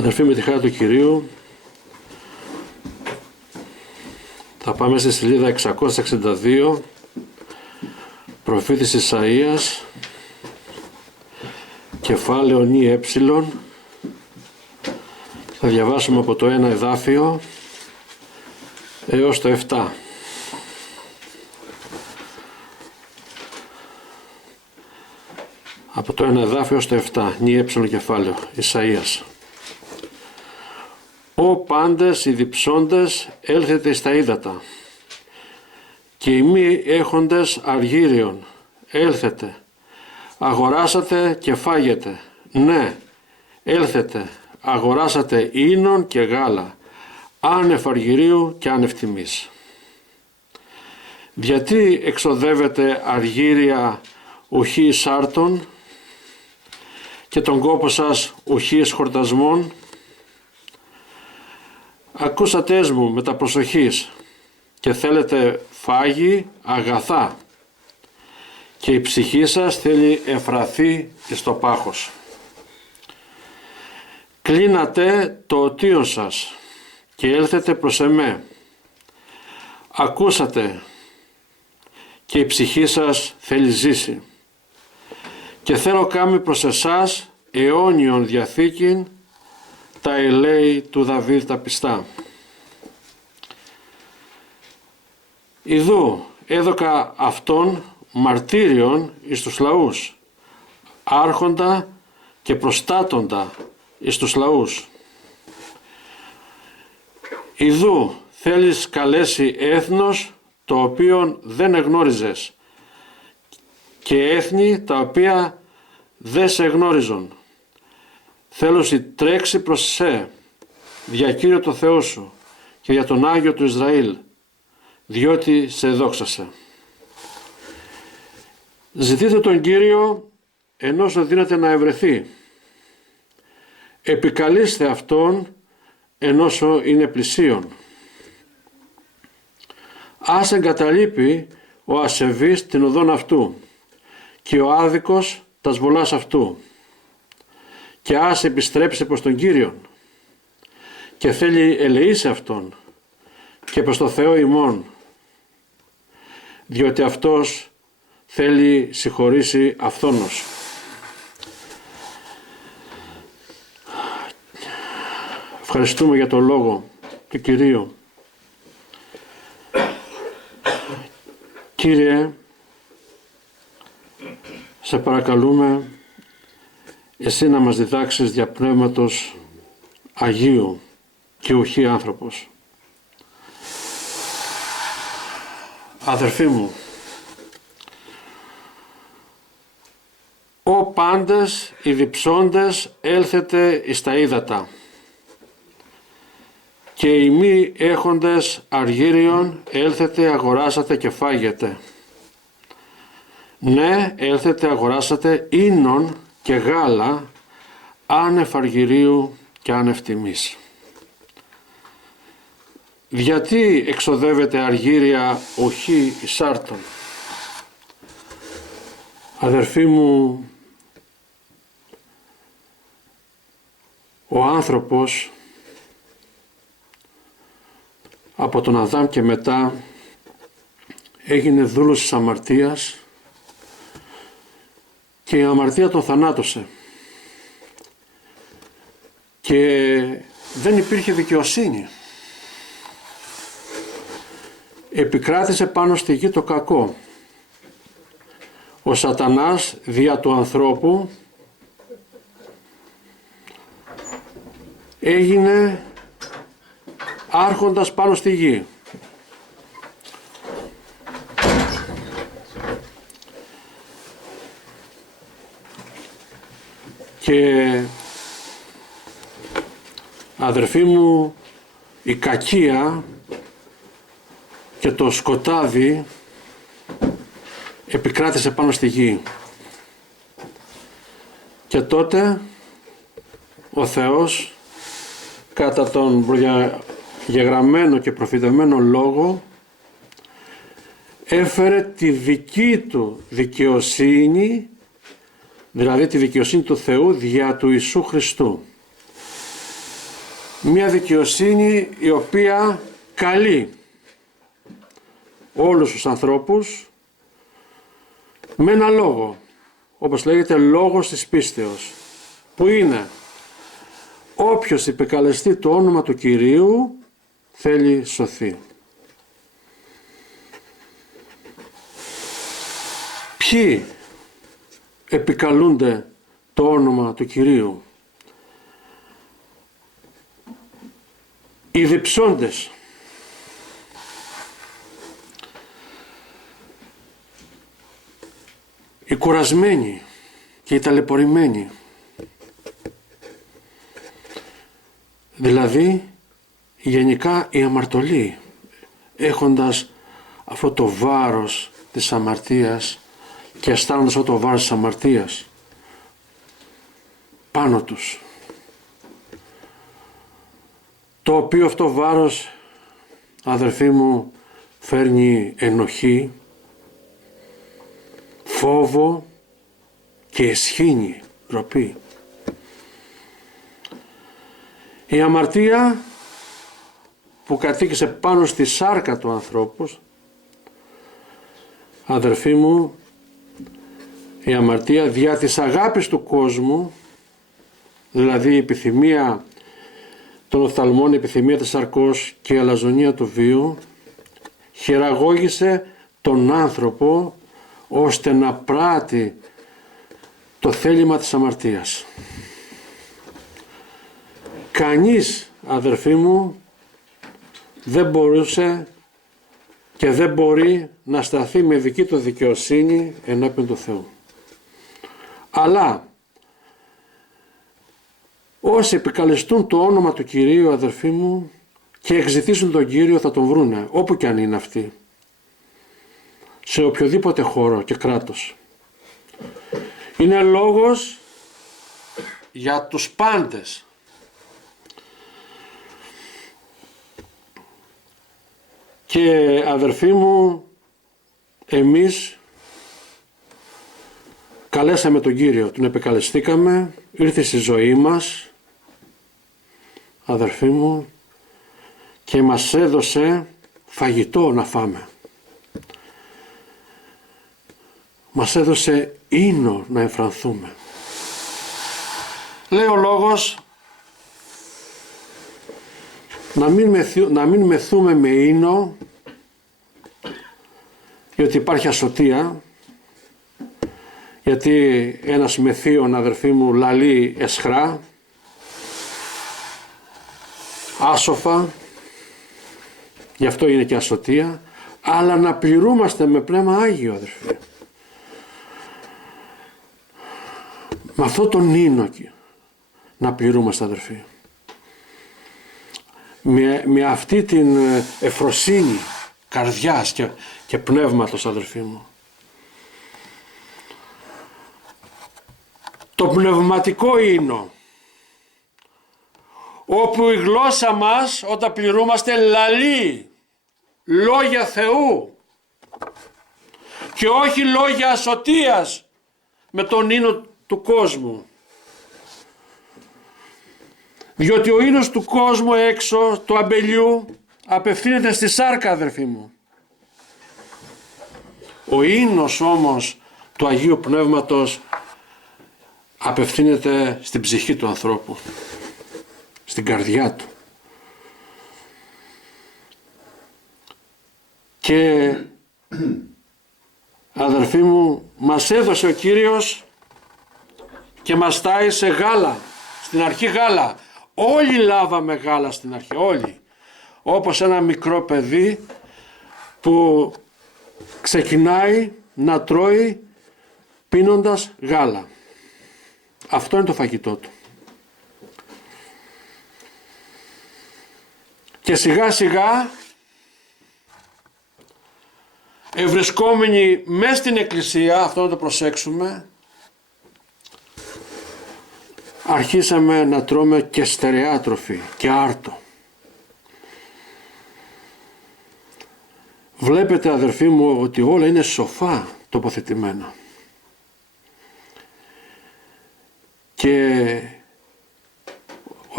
Αδερφοί, με τη χάρη του Κυρίου θα πάμε στη σελίδα 662, προφήτης Ισαΐας, κεφάλαιο νη έψιλον. Θα διαβάσουμε από το 1 εδάφιο έως το 7. Από το 1 εδάφιο έως το 7, νη έψιλον κεφάλαιο, Ισαΐας. «Ω πάντες οι διψώντες έλθετε εις τα ύδατα, και οι μη έχοντες αργύριον έλθετε, αγοράσατε και φάγετε, ναι, έλθετε, αγοράσατε ίνον και γάλα, άνευ αργυρίου και άνευ τιμής. Γιατί εξοδεύετε αργύρια ουχή εις άρτων και τον κόπο σας ουχή εις χορτασμών? Ακούσατές μου με τα προσοχής και θέλετε φάγη αγαθά, και η ψυχή σας θέλει εφραθεί εις το πάχος. Κλείνατε το οτίον σας και έλθετε προς εμέ. Ακούσατε και η ψυχή σας θέλει ζήσει, και θέλω κάμει προς εσάς αιώνιον διαθήκην τα ελέη του Δαβίδ τα πιστά. Ιδού έδωκα αυτόν μαρτύριον εις τους λαούς, άρχοντα και προστάτοντα εις τους λαούς. Ιδού θέλεις καλέσει έθνος το οποίον δεν εγνώριζες, και έθνη τα οποία δεν σε εγνώριζον. Θέλω σοι τρέξει προς σε, δια Κύριο το Θεό σου και για τον Άγιο του Ισραήλ, διότι σε δόξασε. Ζητείτε τον Κύριο ενώσο δύναται να ευρεθεί. Επικαλείστε Αυτόν ενώσο είναι πλησίον. Ας εγκαταλείπει ο ασεβής την οδόν αυτού, και ο άδικος τας βολάς αυτού, και ας επιστρέψει προς τον Κύριον, και θέλει ελεήσει Αυτόν και προς το Θεό ημών, διότι Αυτός θέλει συγχωρήσει αυθόνος. Ευχαριστούμε για το λόγο του Κυρίου. Κύριε, σε παρακαλούμε Εσύ να μας διδάξεις δια πνεύματος Αγίου και ουχή άνθρωπος. Αδερφοί μου, «Ω πάντες οι διψώντες έλθετε εις τα ύδατα, και οι μη έχοντες αργύριον έλθετε αγοράσατε και φάγετε. Ναι, έλθετε αγοράσατε ίνον και γάλα, άνευ αργυρίου και άνευ τιμής. Γιατί εξοδεύετε αργύρια ουχή εις άρτων?» Αδερφοί μου, ο άνθρωπος από τον Αδάμ και μετά έγινε δούλος της αμαρτίας, και η αμαρτία τον θανάτωσε, και δεν υπήρχε δικαιοσύνη. Επικράτησε πάνω στη γη το κακό. Ο Σατανάς δια του ανθρώπου έγινε άρχοντας πάνω στη γη. Και αδερφοί μου, η κακία και το σκοτάδι επικράτησε πάνω στη γη. Και τότε ο Θεός, κατά τον προγεγραμμένο και προφητευμένο λόγο, έφερε τη δική του δικαιοσύνη, δηλαδή τη δικαιοσύνη του Θεού δια του Ιησού Χριστού. Μια δικαιοσύνη η οποία καλεί όλους τους ανθρώπους με ένα λόγο, όπως λέγεται λόγος της πίστεως, που είναι όποιος επικαλεστεί το όνομα του Κυρίου θέλει σωθεί. Ποιοι επικαλούνται το όνομα του Κυρίου? Οι διψώντες, οι κουρασμένοι και οι ταλαιπωρημένοι, δηλαδή γενικά οι αμαρτωλοί, έχοντας αυτό το βάρος της αμαρτίας και αισθάνοντας αυτό το βάρος της αμαρτίας πάνω τους, το οποίο αυτό βάρος, αδερφοί μου, φέρνει ενοχή, φόβο και αισχύνη, ντροπή. Η αμαρτία που κατοίκησε πάνω στη σάρκα του ανθρώπου, αδερφοί μου, η αμαρτία διά της αγάπης του κόσμου, δηλαδή η επιθυμία των οφθαλμών, η επιθυμία της σαρκός και η αλαζονία του βίου, χειραγώγησε τον άνθρωπο ώστε να πράττει το θέλημα της αμαρτίας. Κανείς, αδερφοί μου, δεν μπορούσε και δεν μπορεί να σταθεί με δική του δικαιοσύνη ενώπιον του Θεού. Αλλά όσοι επικαλεστούν το όνομα του Κυρίου, αδερφοί μου, και εξητήσουν τον Κύριο, θα τον βρούνε όπου και αν είναι αυτοί, σε οποιοδήποτε χώρο και κράτος. Είναι λόγος για τους πάντες. Και αδερφοί μου, εμείς καλέσαμε τον Κύριο, τον επικαλεστήκαμε, ήρθε στη ζωή μας, αδερφοί μου, και μας έδωσε φαγητό να φάμε. Μας έδωσε ίνο να εμφρανθούμε. Λέει ο λόγος να μην μεθούμε με ίνο, γιατί υπάρχει ασωτεία, γιατί ένας μεθύων, αδερφοί μου, λαλεί εσχρά, άσοφα, γι' αυτό είναι και ασωτεία, αλλά να πληρούμαστε με πνεύμα Άγιο, αδερφοί. Με αυτό τον ίνο να πληρούμαστε, αδερφοί. Με αυτή την ευφροσύνη καρδιάς και πνεύματος, αδερφοί μου. Το πνευματικό ίνο, όπου η γλώσσα μας όταν πληρούμαστε λαλεί λόγια Θεού και όχι λόγια ασωτείας με τον ίνο του κόσμου. Διότι ο ίνος του κόσμου έξω, του αμπελιού, απευθύνεται στη σάρκα, αδερφοί μου. Ο ίνος όμως του Αγίου Πνεύματος απευθύνεται στην ψυχή του ανθρώπου, στην καρδιά του. Και αδερφοί μου, μας έδωσε ο Κύριος και μας τάει σε γάλα, στην αρχή γάλα. Όλοι λάβαμε γάλα στην αρχή, όλοι. Όπως ένα μικρό παιδί που ξεκινάει να τρώει πίνοντας γάλα. Αυτό είναι το φαγητό του. Και σιγά σιγά, ευρισκόμενοι μες στην εκκλησία, αυτό να το προσέξουμε, αρχίσαμε να τρώμε και στερεά τροφή και άρτο. Βλέπετε, αδερφοί μου, ότι όλα είναι σοφά τοποθετημένα.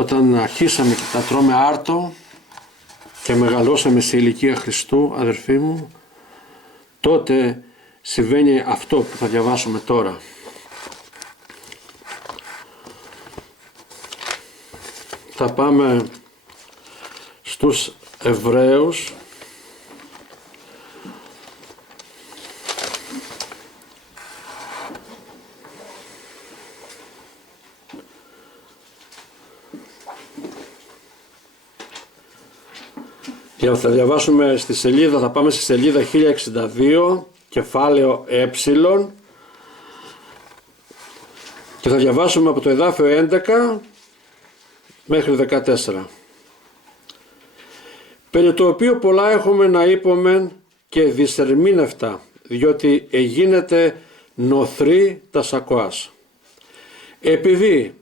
όταν αρχίσαμε και τα τρώμε άρτο και μεγαλώσαμε σε ηλικία Χριστού, αδερφοί μου, τότε συμβαίνει αυτό που θα διαβάσουμε τώρα. Θα πάμε στους Εβραίους, και θα διαβάσουμε στη σελίδα, θα πάμε στη σελίδα 1062, κεφάλαιο Ε, και θα διαβάσουμε από το εδάφιο 11 μέχρι 14. Περί το οποίο πολλά έχουμε να είπομεν και δυσερμήνευτα, διότι εγίνεται νοθρή τα σακοάς. Επειδή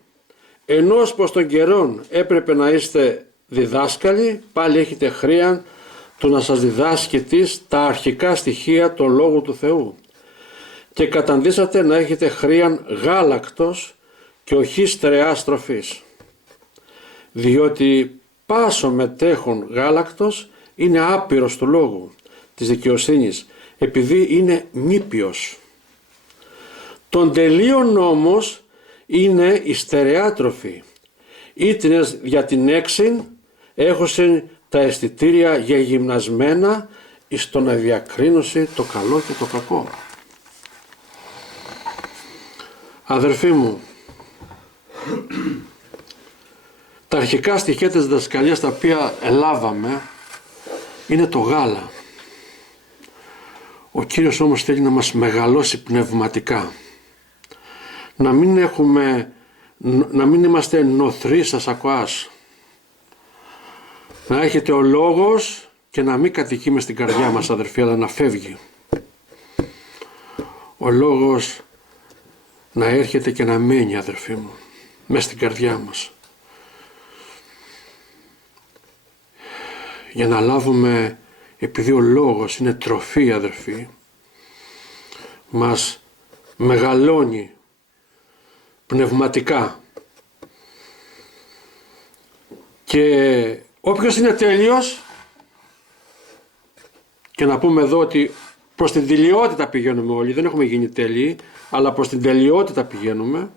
ενός πως των καιρών έπρεπε να είστε διδάσκαλοι, πάλι έχετε χρείαν του να σας διδάσκει τα αρχικά στοιχεία των Λόγου του Θεού, και καταντήσατε να έχετε χρείαν γάλακτος και οχι στερεάς τροφής, διότι πάσο μετέχον γάλακτος είναι άπειρος του λόγου της δικαιοσύνης, επειδή είναι νήπιος. Τον τελείον όμως είναι η στερεά τροφή, ήτινες για την έξιν έχωσιν τα αισθητήρια γεγυμνασμένα εις το να διακρίνωση το καλό και το κακό. Αδερφοί μου, τα αρχικά στοιχεία της διδασκαλίας τα οποία ελάβαμε είναι το γάλα. Ο Κύριος όμως θέλει να μας μεγαλώσει πνευματικά. Να μην είμαστε νοθροί στα σακοάς. Να έχετε ο λόγος και να μην κατοικεί μες στην καρδιά μας, αδερφοί, αλλά να φεύγει. Ο λόγος να έρχεται και να μένει, αδερφοί μου, μες στην καρδιά μας. Για να λάβουμε, επειδή ο λόγος είναι τροφή, αδερφοί, μας μεγαλώνει πνευματικά. Και όποιος είναι τέλειος, και να πούμε εδώ ότι προς την τελειότητα πηγαίνουμε όλοι, δεν έχουμε γίνει τέλειοι, αλλά προς την τελειότητα πηγαίνουμε,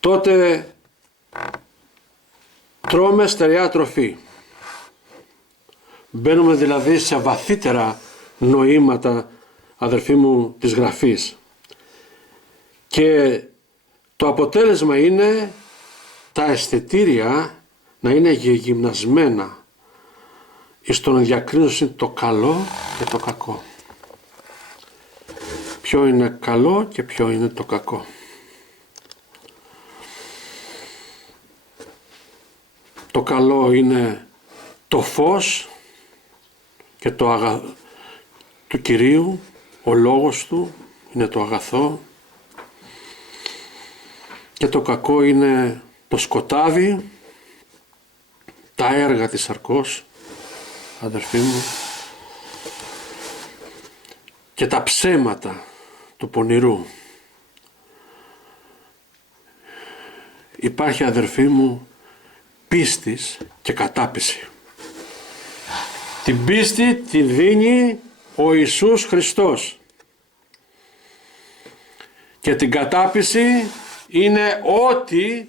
τότε τρώμε στερεά τροφή. Μπαίνουμε δηλαδή σε βαθύτερα νοήματα, αδερφοί μου, της Γραφής. Και το αποτέλεσμα είναι τα αισθητήρια να είναι γυμνασμένα εις το να διακρίνουν το καλό και το κακό. Ποιο είναι καλό και ποιο είναι το κακό. Το καλό είναι το φως και του Κυρίου, ο λόγος του είναι το αγαθό, και το κακό είναι το σκοτάδι, τα έργα της σαρκός, αδερφοί μου, και τα ψέματα του πονηρού. Υπάρχει, αδερφοί μου, πίστης και κατάπιση. Την πίστη τη δίνει ο Ιησούς Χριστός, και την κατάπιση είναι ό,τι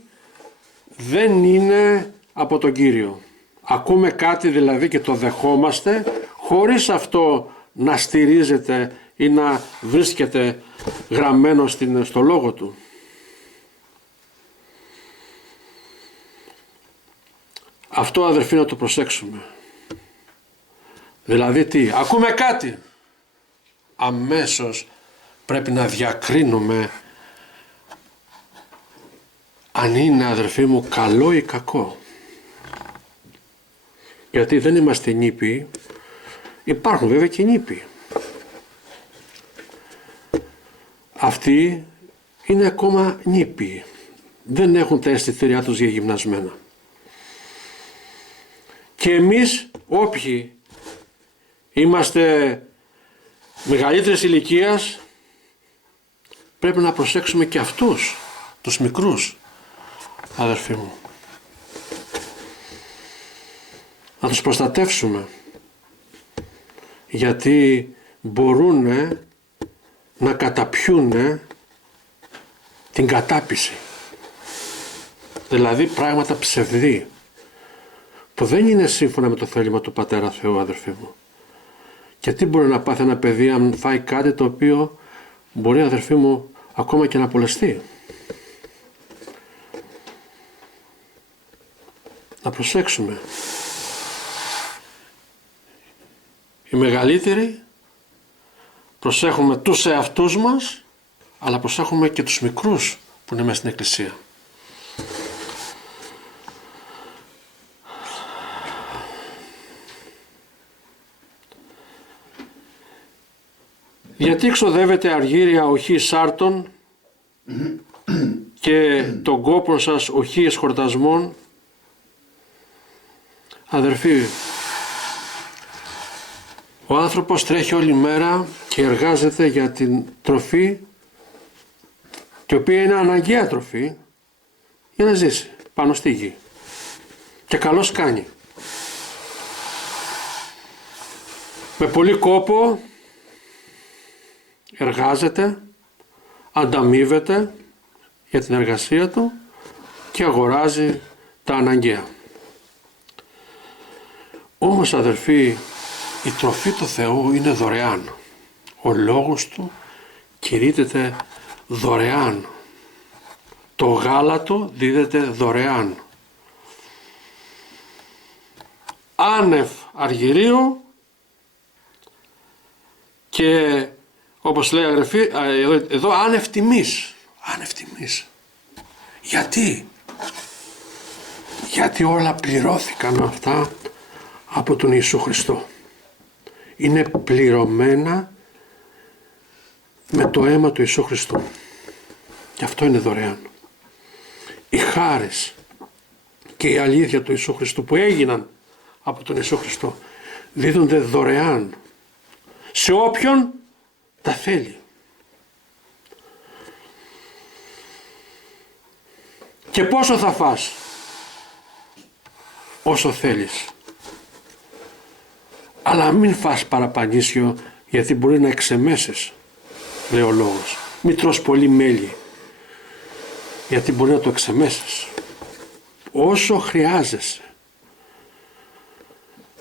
δεν είναι από τον Κύριο. Ακούμε κάτι δηλαδή και το δεχόμαστε χωρίς αυτό να στηρίζεται ή να βρίσκεται γραμμένο στο λόγο του. Αυτό, αδερφοί, να το προσέξουμε. Δηλαδή τι, ακούμε κάτι, αμέσως πρέπει να διακρίνουμε αν είναι, αδερφοί μου, καλό ή κακό. Γιατί δεν είμαστε νήπιοι, υπάρχουν βέβαια και νήπιοι. Αυτοί είναι ακόμα νήπιοι, δεν έχουν τα αισθητήριά τους γυμνασμένα. Και εμείς όποιοι είμαστε μεγαλύτερης ηλικίας, πρέπει να προσέξουμε και αυτούς, τους μικρούς, αδερφοί μου. Να τους προστατεύσουμε, γιατί μπορούν να καταπιούν την κατάπιση. Δηλαδή πράγματα ψευδή, που δεν είναι σύμφωνα με το θέλημα του Πατέρα Θεού, αδερφοί μου. Και τι μπορεί να πάθει ένα παιδί αν φάει κάτι το οποίο μπορεί, αδερφοί μου, ακόμα και να απολεστεί. Να προσέξουμε. Οι μεγαλύτεροι προσέχουμε τους εαυτούς μας, αλλά προσέχουμε και τους μικρούς που είναι μέσα στην εκκλησία. Γιατί ξοδεύετε αργύρια οχή σάρτων και τον κόπο σας οχή εσχορτασμών? Αδερφοί, ο άνθρωπος τρέχει όλη μέρα και εργάζεται για την τροφή, η οποία είναι αναγκαία τροφή, για να ζήσει πάνω στη γη. Και καλώς κάνει. Με πολύ κόπο εργάζεται, ανταμείβεται για την εργασία του και αγοράζει τα αναγκαία. Όμως, αδερφοί, η τροφή του Θεού είναι δωρεάν. Ο λόγος του κηρύττεται δωρεάν. Το γάλατο δίδεται δωρεάν. Άνευ αργυρίου και, όπως λέει αδερφή, εδώ άνευ τιμής. Άνευ τιμής. Γιατί? Γιατί όλα πληρώθηκαν αυτά από τον Ιησού Χριστό. Είναι πληρωμένα με το αίμα του Ιησού Χριστού. Και αυτό είναι δωρεάν. Οι χάρες και η αλήθεια του Ιησού Χριστού που έγιναν από τον Ιησού Χριστό δίδονται δωρεάν σε όποιον τα θέλει. Και πόσο θα φας? Όσο θέλεις. Αλλά μην φας παραπανίσιο, γιατί μπορεί να εξεμέσεις, λέει ο λόγος. Μην τρως πολύ μέλι, γιατί μπορεί να το εξεμέσεις. Όσο χρειάζεσαι.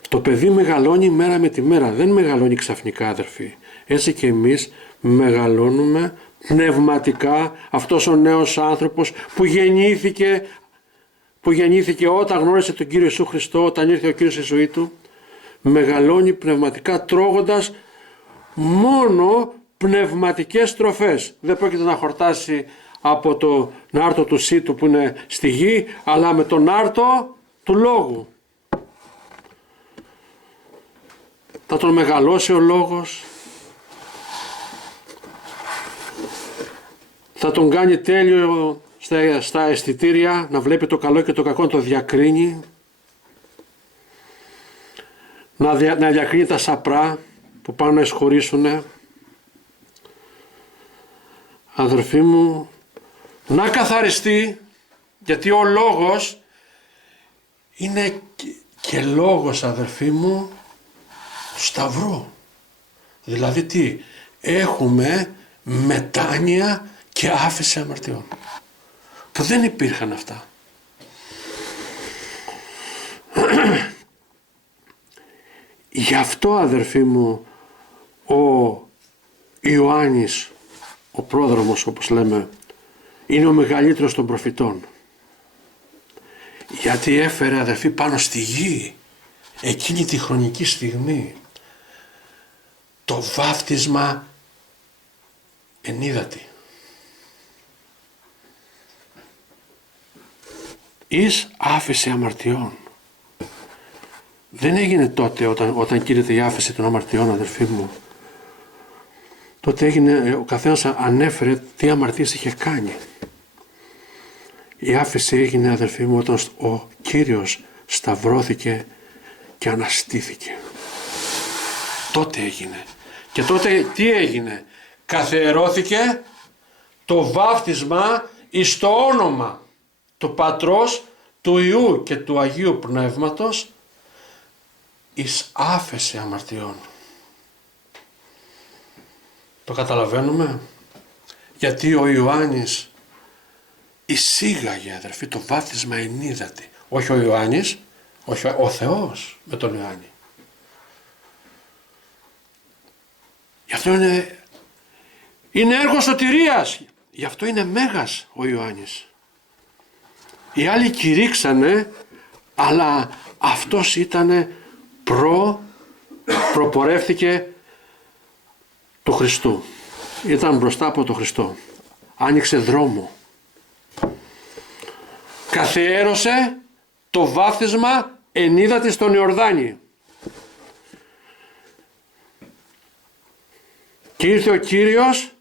Το παιδί μεγαλώνει μέρα με τη μέρα, δεν μεγαλώνει ξαφνικά, αδερφοί. Έτσι και εμείς μεγαλώνουμε πνευματικά. Αυτός ο νέος άνθρωπος που γεννήθηκε όταν γνώρισε τον Κύριο Ιησού Χριστό, όταν ήρθε ο Κύριος στη ζωή του, μεγαλώνει πνευματικά τρώγοντας μόνο πνευματικές τροφές. Δεν πρόκειται να χορτάσει από το νάρτο του σύτου που είναι στη γη, αλλά με τον νάρτο του λόγου. Θα τον μεγαλώσει ο λόγος, θα τον κάνει τέλειο στα αισθητήρια, να βλέπει το καλό και το κακό, να το διακρίνει, να διακρίνει τα σαπρά που πάνε να εισχωρήσουνε. Αδερφοί μου, να καθαριστεί, γιατί ο λόγος είναι και λόγος, αδερφοί μου, του Σταυρού. Δηλαδή τι? Έχουμε μετάνοια και άφεση αμαρτιών, που δεν υπήρχαν αυτά. Γι' αυτό, αδερφοί μου, ο Ιωάννης, ο πρόδρομος όπως λέμε, είναι ο μεγαλύτερος των προφητών. Γιατί έφερε, αδερφοί, πάνω στη γη εκείνη τη χρονική στιγμή το βάφτισμα εν ύδατι. Εις άφεση αμαρτιών. Δεν έγινε τότε όταν κήρυτε η άφεση των αμαρτιών, αδερφοί μου. Τότε έγινε, ο καθένας ανέφερε τι αμαρτίες είχε κάνει. Η άφεση έγινε, αδερφοί μου, όταν ο Κύριος σταυρώθηκε και αναστήθηκε. Τότε έγινε. Και τότε τι έγινε? Καθιερώθηκε το βάφτισμα εις το όνομα του Πατρός, του Υιού και του Αγίου Πνεύματος εις άφεση αμαρτιών. Το καταλαβαίνουμε? Γιατί ο Ιωάννης εισήγαγε, αδερφοί, το βάφτισμα ενίδατη. Όχι ο Ιωάννης, όχι ο Θεός με τον Ιωάννη. Γι' αυτό είναι έργο σωτηρίας. Γι' αυτό είναι μέγας ο Ιωάννης. Οι άλλοι κηρύξανε, αλλά αυτός ήτανε προπορεύθηκε του Χριστού. Ήταν μπροστά από τον Χριστό. Άνοιξε δρόμο. Καθιέρωσε το βάφτισμα ενίδατη στον Ιορδάνη. Και ήρθε ο Κύριος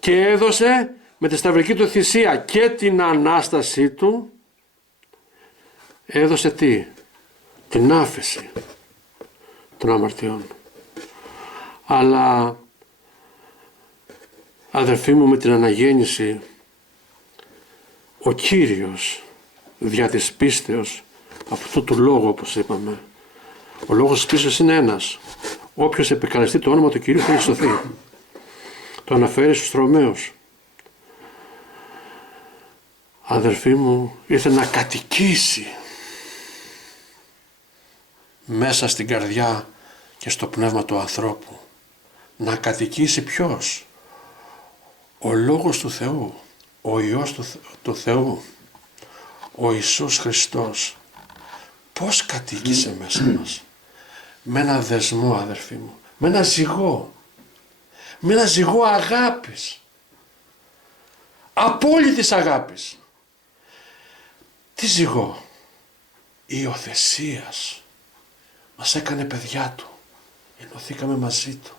και έδωσε με τη σταυρική του θυσία και την Ανάστασή του, έδωσε τι? Την άφεση των αμαρτιών. Αλλά αδερφοί μου, με την αναγέννηση ο Κύριος δια της πίστεως αυτού του λόγου, όπως είπαμε, ο λόγος της πίστεως είναι ένας: όποιος επικαλεστεί το όνομα του Κυρίου θα σωθεί. Το αναφέρει στους Ρωμαίους. Αδερφοί μου, ήθελε να κατοικήσει μέσα στην καρδιά και στο πνεύμα του ανθρώπου. Να κατοικήσει ποιος? Ο Λόγος του Θεού, ο Υιός του Θεού, ο Ιησούς Χριστός. Πώς κατοίκησε μέσα μας? Με ένα δεσμό, αδερφοί μου, με ένα ζυγό, με ένα ζυγό αγάπης, απόλυτης αγάπης. Τι ζυγό? Υιοθεσίας. Μας έκανε παιδιά του, ενωθήκαμε μαζί του.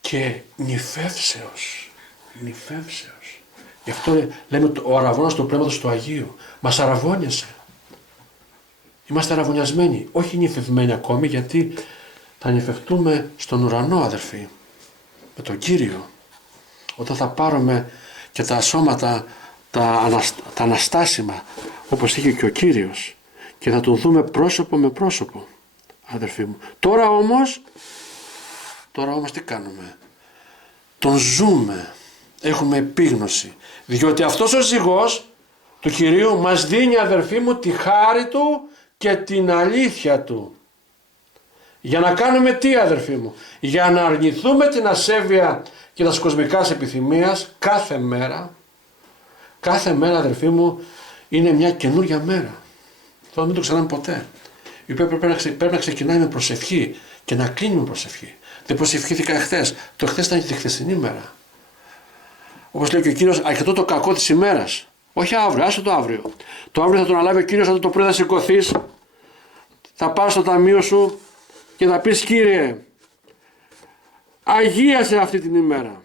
Και νυφεύσεως. Γι' αυτό λέμε ο αραβώνας του Πνεύματος του Αγίου. Μας αραβώνιασε. Είμαστε αραβωνιασμένοι, όχι νυφευμένοι ακόμη, γιατί θα νυφευτούμε στον ουρανό, αδερφοί, με τον Κύριο. Όταν θα πάρουμε και τα σώματα, τα αναστάσιμα, όπως είχε και ο Κύριος, και θα τον δούμε πρόσωπο με πρόσωπο, αδερφοί μου. Τώρα όμως τι κάνουμε? Τον ζούμε, έχουμε επίγνωση, διότι αυτός ο ζυγός του Κυρίου μας δίνει, αδερφοί μου, τη χάρη του και την αλήθεια του. Για να κάνουμε τι, αδερφοί μου? Για να αρνηθούμε την ασέβεια και τα σκοσμικάς επιθυμίας κάθε μέρα. Κάθε μέρα, αδερφοί μου, είναι μια καινούργια μέρα. Αυτό μην το ξεχνάμε ποτέ. Η οποία πρέπει να ξεκινάει με προσευχή και να κλείνει με προσευχή. Δεν προσευχήθηκα εχθές. Το χθες ήταν και τη χθεσινή μέρα. Όπως λέει και ο Κύριος, αρκετό το κακό της ημέρας. Όχι αύριο, άσε το αύριο. Το αύριο θα τον αναλάβει ο Κύριος, όταν το πρωί θα σηκωθείς, θα πας στο ταμείο σου και θα πεις: Κύριε, αγίασε αυτή την ημέρα.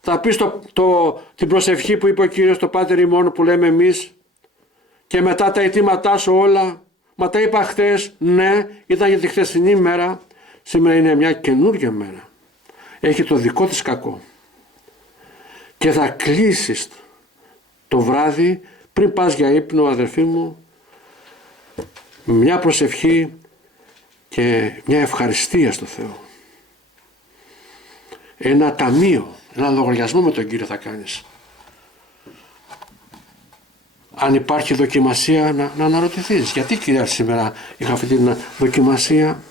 Θα πεις την προσευχή που είπε ο Κύριος, το Πάτερ ημών που λέμε εμείς, και μετά τα αιτήματά σου όλα. Μα τα είπα χθες, ναι, ήταν για τη χθεσινή μέρα. Σήμερα είναι μια καινούργια μέρα. Έχει το δικό της κακό. Και θα κλείσεις το βράδυ πριν πας για ύπνο, αδερφοί μου, μια προσευχή και μια ευχαριστία στο Θεό. Ένα ταμείο, ένα λογαριασμό με τον Κύριο θα κάνεις. Αν υπάρχει δοκιμασία, να αναρωτηθείς. Γιατί, Κύριε, σήμερα είχα αυτή την δοκιμασία?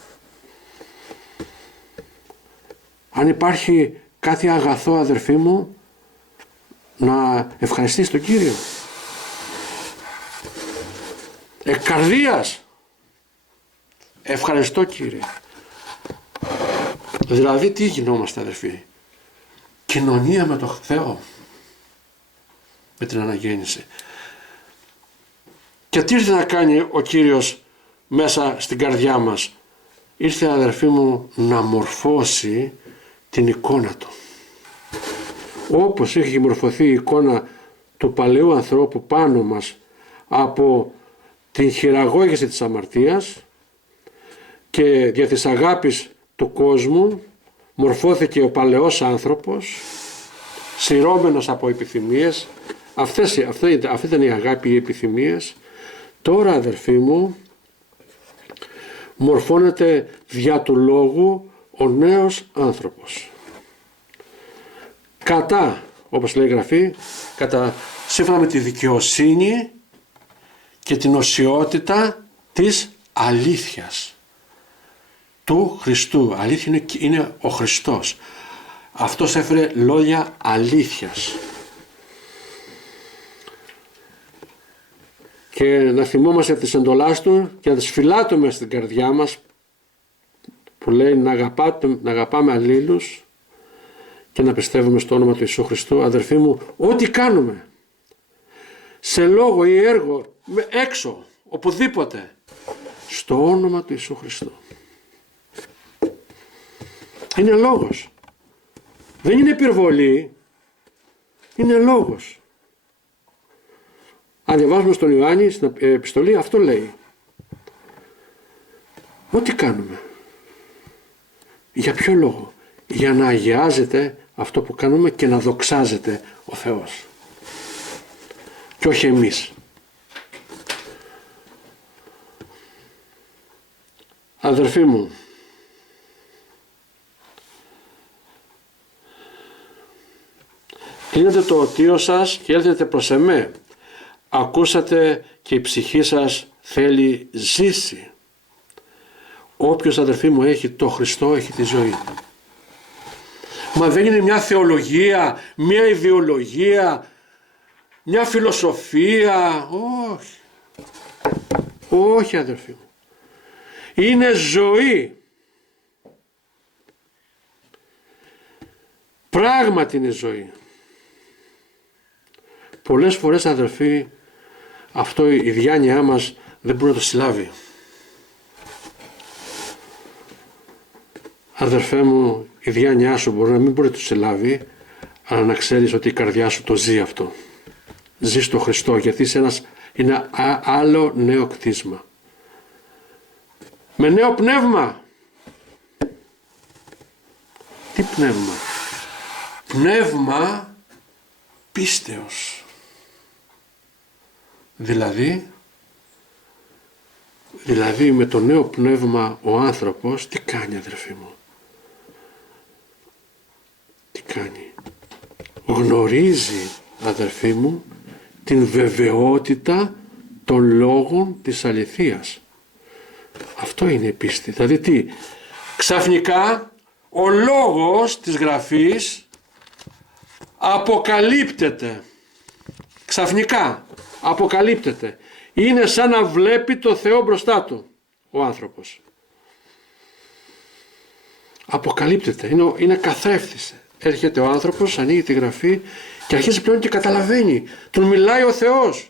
Αν υπάρχει κάτι αγαθό, αδερφοί μου, να ευχαριστείς τον Κύριο. Εκ καρδίας. Ευχαριστώ, Κύριε. Δηλαδή τι γινόμαστε, αδερφοί? Κοινωνία με τον Θεό. Με την αναγέννηση. Και τι ήρθε να κάνει ο Κύριος μέσα στην καρδιά μας? Ήρθε, αδερφοί μου, να μορφώσει την εικόνα του. Όπως έχει μορφωθεί η εικόνα του παλαιού ανθρώπου πάνω μας από την χειραγώγηση της αμαρτίας, και δια της αγάπης του κόσμου μορφώθηκε ο παλαιός άνθρωπος, σειρώμενος από επιθυμίες. Αυτή ήταν η αγάπη, οι επιθυμίες. Τώρα, αδερφοί μου, μορφώνεται δια του λόγου ο νέος άνθρωπος. Κατά, όπως λέει η Γραφή, σύμφωνα με τη δικαιοσύνη και την οσιότητα της αλήθειας του Χριστού. Αλήθεια είναι ο Χριστός. Αυτός έφερε λόγια αλήθειας. Και να θυμόμαστε τις εντολάς του και να τις φυλάτουμε στην καρδιά μας, που λέει να αγαπάμε αλλήλους και να πιστεύουμε στο όνομα του Ιησού Χριστού. Αδερφοί μου, ό,τι κάνουμε, σε λόγο ή έργο, έξω, οπουδήποτε, στο όνομα του Ιησού Χριστού. Είναι λόγος. Δεν είναι υπερβολή, είναι λόγος. Αν διαβάζουμε στον Ιωάννη, στην επιστολή, αυτό λέει. Ό,τι κάνουμε. Για ποιο λόγο? Για να αγιάζεται αυτό που κάνουμε και να δοξάζεται ο Θεός. Και όχι εμείς. Αδερφοί μου, κλείνετε το οτίο σας και έλθετε προς εμέ. Ακούσατε και η ψυχή σας θέλει ζήσει. Όποιος, αδερφοί μου, έχει το Χριστό, έχει τη ζωή. Μα δεν είναι μια θεολογία, μια ιδεολογία, μια φιλοσοφία. Όχι. Όχι, αδερφοί μου. Είναι ζωή. Πράγματι είναι ζωή. Πολλές φορές, αδερφοί, αυτό η διάνοιά μας δεν μπορεί να το συλλάβει. Αδερφέ μου, η διάνοιά σου μπορεί να μην μπορεί να το συλλάβει, αλλά να ξέρεις ότι η καρδιά σου το ζει αυτό. Ζει στο Χριστό, γιατί είσαι είναι άλλο νέο κτίσμα. Με νέο πνεύμα. Τι πνεύμα? Πνεύμα πίστεως. Δηλαδή με το νέο πνεύμα ο άνθρωπος τι κάνει, αδερφοί μου? Τι κάνει? Γνωρίζει, αδερφοί μου, την βεβαιότητα των λόγων της αληθείας. Αυτό είναι η πίστη. Δηλαδή τι? Ξαφνικά ο λόγος της Γραφής αποκαλύπτεται. Ξαφνικά αποκαλύπτεται. Είναι σαν να βλέπει το Θεό μπροστά του ο άνθρωπος. Αποκαλύπτεται. Είναι καθρέφτης. Έρχεται ο άνθρωπος, ανοίγει τη Γραφή και αρχίζει πλέον και καταλαβαίνει. Τον μιλάει ο Θεός.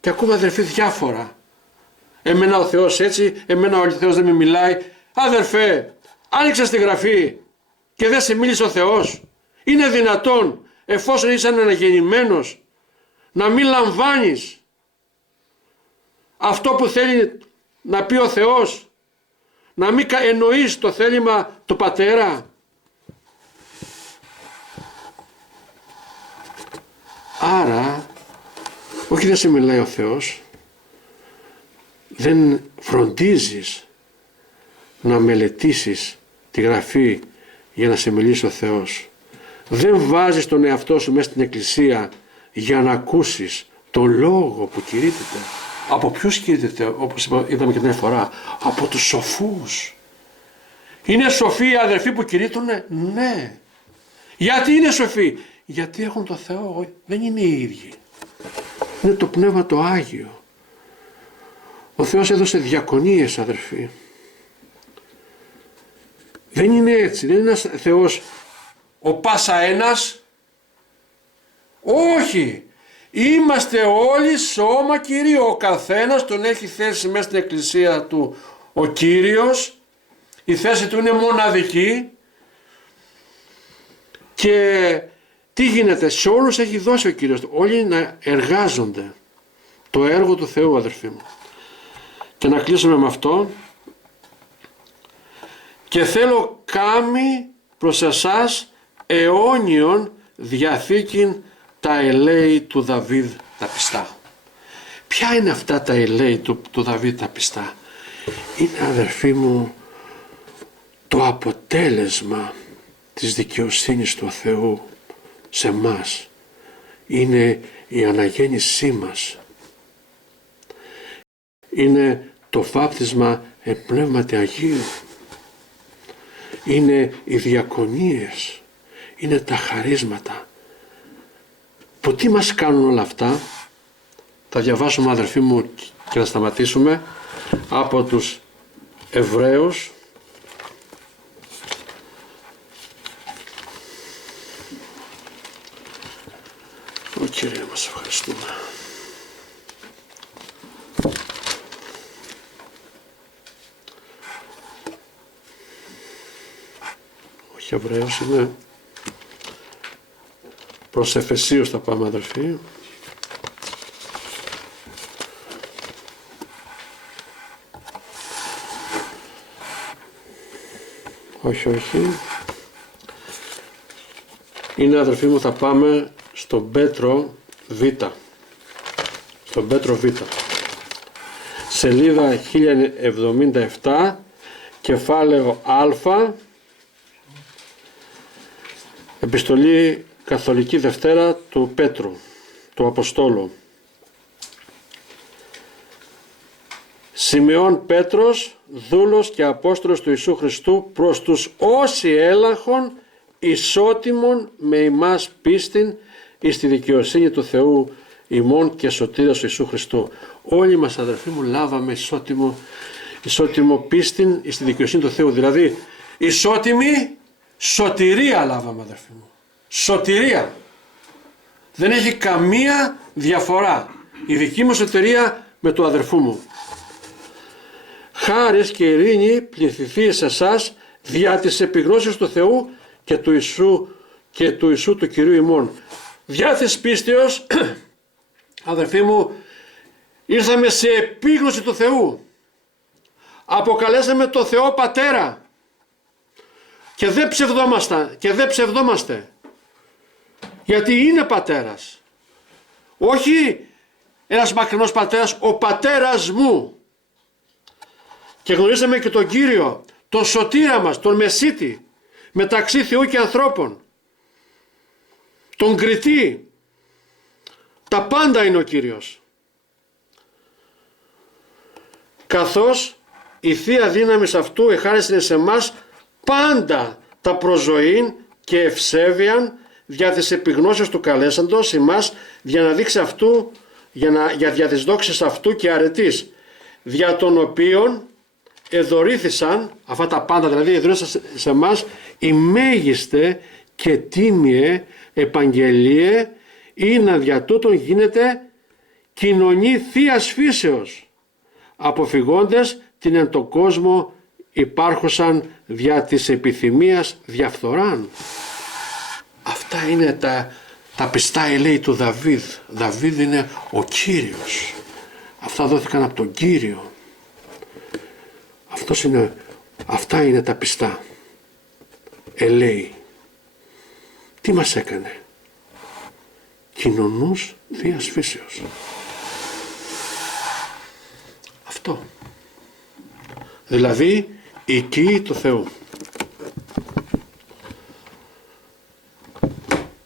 Και ακούμε, αδερφοί, διάφορα. Εμένα ο Θεός έτσι, εμένα ο Θεός δεν με μιλάει. Αδερφέ, άνοιξες τη Γραφή και δεν σε μίλησε ο Θεός? Είναι δυνατόν, εφόσον είσαι αναγεννημένος, να μην λαμβάνεις αυτό που θέλει να πει ο Θεός, να μην εννοείς το θέλημα του Πατέρα? Άρα, όχι δεν σε μιλάει ο Θεός, δεν φροντίζεις να μελετήσεις τη Γραφή για να σε μιλήσει ο Θεός. Δεν βάζεις τον εαυτό σου μέσα στην εκκλησία για να ακούσεις τον λόγο που κηρύττεται. Από ποιους κηρύττεται, όπως είδαμε και την φορά? Από τους σοφούς. Είναι σοφοί οι αδερφοί που κηρύττουνε? Ναι. Γιατί είναι σοφοί? Γιατί έχουν το Θεό. Δεν είναι οι ίδιοι. Είναι το Πνεύμα το Άγιο. Ο Θεός έδωσε διακονίες, αδερφοί. Δεν είναι έτσι. Δεν είναι ένας Θεός ο πάσα ένας. Όχι. Είμαστε όλοι σώμα Κυρίου. Ο καθένας τον έχει θέσει μέσα στην εκκλησία του ο Κύριος. Η θέση του είναι μοναδική. Και τι γίνεται? Σε όλους έχει δώσει ο Κύριος. Όλοι να εργάζονται το έργο του Θεού, αδερφοί μου. Και να κλείσουμε με αυτό. Και θέλω κάμει προς εσάς αιώνιον διαθήκην τα ελέη του Δαβίδ τα πιστά. Ποια είναι αυτά τα ελέη του Δαβίδ τα πιστά? Είναι, αδερφοί μου, το αποτέλεσμα της δικαιοσύνης του Θεού σε μας. Είναι η αναγέννησή μας. Είναι το βάπτισμα εν πνεύματι Αγίου. Είναι οι διακονίες. Είναι τα χαρίσματα. Που τι μας κάνουν όλα αυτά? Θα διαβάσουμε, αδερφοί μου, και να σταματήσουμε από τους Εβραίους. Ω Κύριε, μας ευχαριστούμε. Όχι Εβραίος, είναι προς Εφεσίους θα πάμε, αδερφοί. Όχι. Είναι, αδερφοί μου, θα πάμε στον Πέτρο Β. Στον Πέτρο Β. Σελίδα 1077, κεφάλαιο Α, επιστολή Καθολική Δευτέρα του Πέτρου, του Αποστόλου. Σημεών Πέτρος, δούλος και Απόστολος του Ιησού Χριστού, προς τους όσοι έλαχον ισότιμον με ημάς πίστην εις τη δικαιοσύνη του Θεού ημών και σωτήρας του Ιησού Χριστού. Όλοι μας, αδερφοί μου, λάβαμε ισότιμο πίστην εις τη δικαιοσύνη του Θεού. Δηλαδή ισότιμη σωτηρία λάβαμε, αδερφοί μου. Σωτηρία. Δεν έχει καμία διαφορά η δική μου σωτηρία με του αδερφού μου. Χάρις και ειρήνη πληθυθεί σε εσάς δια της επιγνώσεως του Θεού και του Ιησού του Κυρίου ημών. Δια της πίστεως, αδερφοί μου, ήρθαμε σε επίγνωση του Θεού. Αποκαλέσαμε το Θεό Πατέρα και δεν ψευδόμαστε, γιατί είναι Πατέρας. Όχι ένας μακρινός πατέρας, ο Πατέρας μου. Και γνωρίζαμε και τον Κύριο, τον Σωτήρα μας, τον Μεσίτη, μεταξύ Θεού και ανθρώπων. Τον Κριτή. Τα πάντα είναι ο Κύριος. Καθώς η Θεία Δύναμη αυτού εχάρισαν σε εμάς πάντα τα προζωήν και ευσέβειαν δια της επιγνώσεως του καλέσαντος εμάς, για να δείξει αυτού, για τις δόξες αυτού και αρετής, δια των οποίων εδωρήθησαν, αυτά τα πάντα δηλαδή εδωρήθησαν σε εμάς, η μέγιστε και τίμιε επαγγελίε, ή να δια τούτον γίνεται κοινωνή Θείας φύσεως, αποφυγώντες την εν το κόσμο υπάρχουσαν δια της επιθυμίας διαφθοράν. Αυτά είναι τα πιστά ελέη του Δαβίδ. Δαβίδ είναι ο Κύριος. Αυτά δόθηκαν από τον Κύριο. Αυτά είναι τα πιστά ελέη. Τι μας έκανε? Κοινωνούς Θείας φύσεως. Αυτό. Δηλαδή οικοί του Θεού.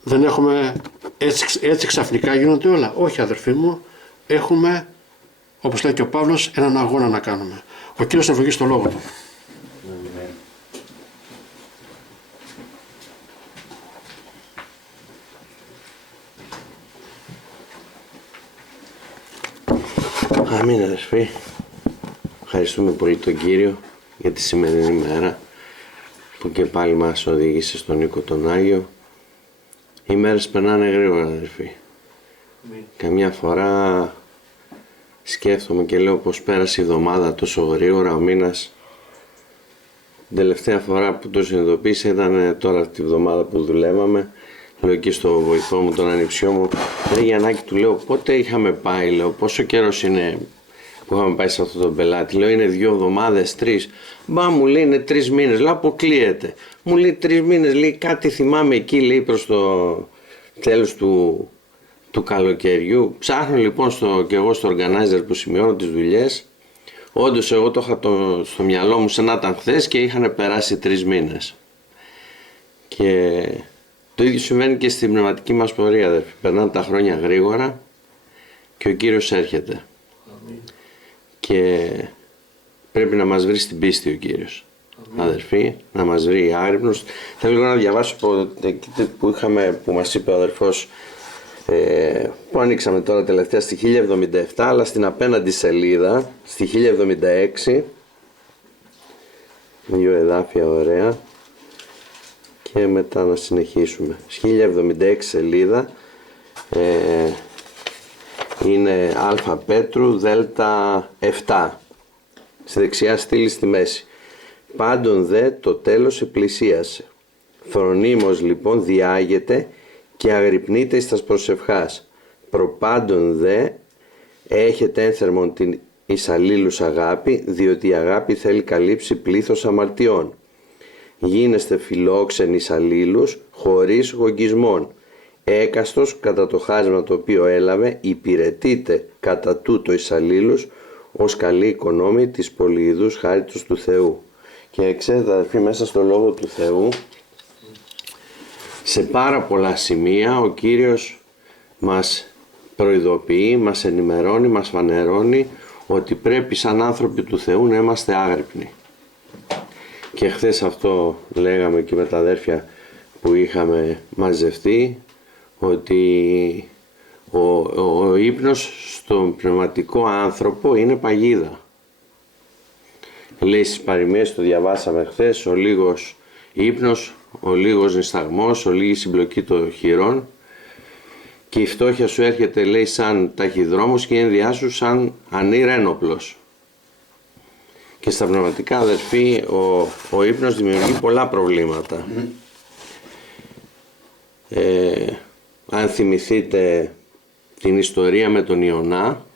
Δεν έχουμε έτσι ξαφνικά γίνονται όλα. Όχι, αδερφοί μου, έχουμε, όπως λέει και ο Παύλος, έναν αγώνα να κάνουμε. Ο Κύριος να ευλογήσει το λόγο του. Αμήν, αδερφοί. Ευχαριστούμε πολύ τον Κύριο για τη σημερινή μέρα που και πάλι μας οδήγησε στον οίκο τον Άγιο. Οι μέρες περνάνε γρήγορα, αδερφοί. Καμιά φορά σκέφτομαι και λέω πως πέρασε η εβδομάδα τόσο γρήγορα, ο μήνας. Την τελευταία φορά που το συνειδητοποίησα ήταν τώρα τη βδομάδα που δουλεύαμε. Λέω εκεί στο βοηθό μου, τον ανιψιό μου, ρε Γιαννάκη, του λέω, πότε είχαμε πάει, λέω, πόσο καιρός είναι που είχαμε πάει σε αυτόν τον πελάτη. Λέω είναι 2 εβδομάδες, 3. Μπα μου λέει είναι 3 μήνες. Λέω αποκλείεται. Μου λέει 3 μήνες, λέει κάτι θυμάμαι εκεί, λέει προς το τέλος του καλοκαιριού. Ψάχνω λοιπόν και εγώ στο organizer που σημειώνω τις δουλειές. Όντως εγώ το είχα στο μυαλό μου σαν να ήταν χθες και είχαν περάσει 3 μήνες. Και το ίδιο συμβαίνει και στην πνευματική μας πορεία, αδερφοί. Περνάνε τα χρόνια γρήγορα και ο Κύριος έρχεται. Και πρέπει να μας βρει στην πίστη ο Κύριος. Αδερφοί, να μας βρει άγρυπνος. Θέλω λίγο να διαβάσω που μας είπε ο αδερφός, που ανοίξαμε τώρα τελευταία στη 1077, αλλά στην απέναντι σελίδα, στη 1076, 2 εδάφια ωραία, και μετά να συνεχίσουμε. Στη 1076 σελίδα, είναι Α Πέτρου Δέλτα 7, στη δεξιά στήλη στη μέση. Πάντων δε το τέλος επλησίασε. Φρονίμως λοιπόν διάγεται και αγρυπνείτε εις τας προσευχάς. Προπάντων δε έχετε ένθερμον την εις αλλήλους αγάπη, διότι η αγάπη θέλει καλύψει πλήθος αμαρτιών. Γίνεστε φιλόξενοι εις αλλήλους χωρίς γογγισμών. Έκαστος κατά το χάσμα το οποίο έλαβε υπηρετείτε κατά τούτο εις αλλήλους ως καλή οικονόμη της πολυειδούς χάριτος του Θεού. Και ξέρετε αδερφοί, μέσα στο Λόγο του Θεού σε πάρα πολλά σημεία ο Κύριος μας προειδοποιεί, μας ενημερώνει, μας φανερώνει ότι πρέπει σαν άνθρωποι του Θεού να είμαστε άγρυπνοι. Και χθες αυτό λέγαμε και με τα αδέρφια που είχαμε μαζευτεί, ότι ο ύπνος στον πνευματικό άνθρωπο είναι παγίδα. Λέει στις παροιμίες, το διαβάσαμε χθες, ο λίγος ύπνος, ο λίγος νησταγμός, ο λίγη συμπλοκή των χειρών, και η φτώχεια σου έρχεται, λέει, σαν ταχυδρόμος και η ένδυά σου σαν ανήρενοπλος. Και στα πνευματικά, αδερφοί, ο ύπνος δημιουργεί πολλά προβλήματα. Αν θυμηθείτε την ιστορία με τον Ιωνά,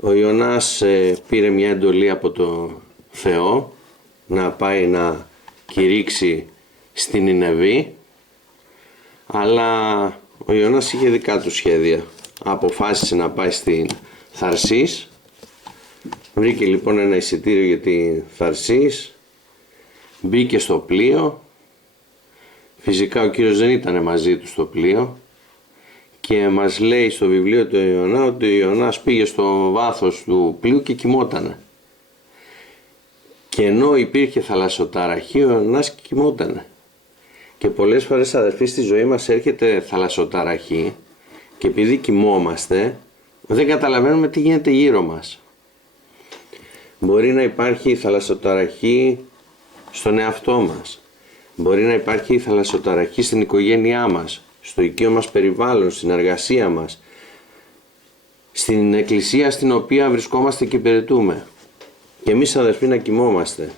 ο Ιωνάς πήρε μια εντολή από τον Θεό να πάει να κηρύξει στην Νινεβή, αλλά ο Ιωνάς είχε δικά του σχέδια. Αποφάσισε να πάει στην Θαρσής, βρήκε λοιπόν ένα εισιτήριο για τη Θαρσής, μπήκε στο πλοίο. Φυσικά ο Κύριος δεν ήταν μαζί του στο πλοίο και μας λέει στο βιβλίο του Ιωνά ότι ο Ιωνάς πήγε στο βάθος του πλοίου και κοιμότανε. Και ενώ υπήρχε θαλασσοταραχή, ο Ιωνάς κοιμότανε. Και πολλές φορές, αδερφοί, στη ζωή μας έρχεται θαλασσοταραχή και επειδή κοιμόμαστε δεν καταλαβαίνουμε τι γίνεται γύρω μας. Μπορεί να υπάρχει θαλασσοταραχή στον εαυτό μας. Μπορεί να υπάρχει θαλασσοταραχή στην οικογένειά μας, στο οικείο μας περιβάλλον, στην εργασία μας, στην εκκλησία στην οποία βρισκόμαστε και υπηρετούμε. Και εμείς, αδερφοί, να κοιμόμαστε.